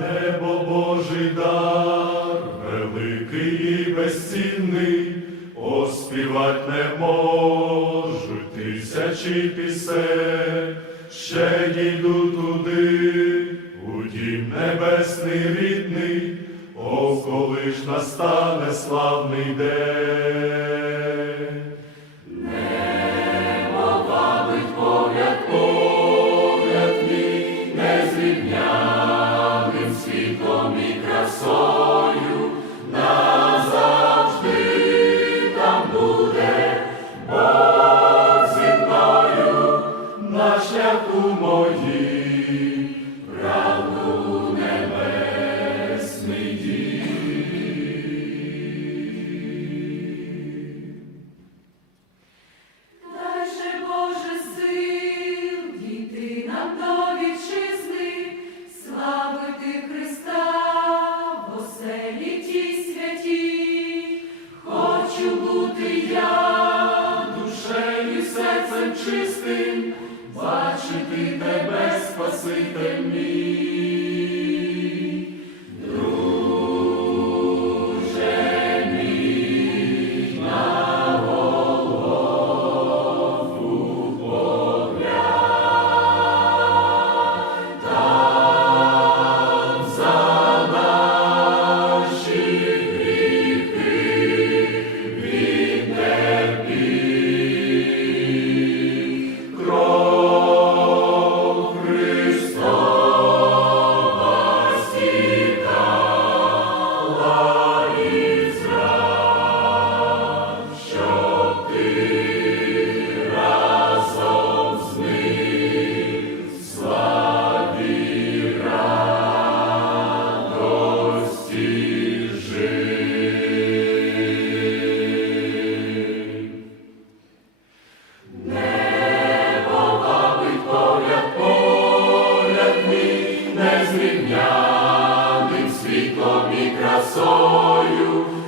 небо Божий дар, великий і безцінний, оспівать не можуть тисячі пісень, ще дійду туди, у дім небесний рідний, о, коли ж настане славний день. Небо вабить погляд, погляд мій, не зрівняє і чистим, бачити тебе, Спаситель мій. I saw you.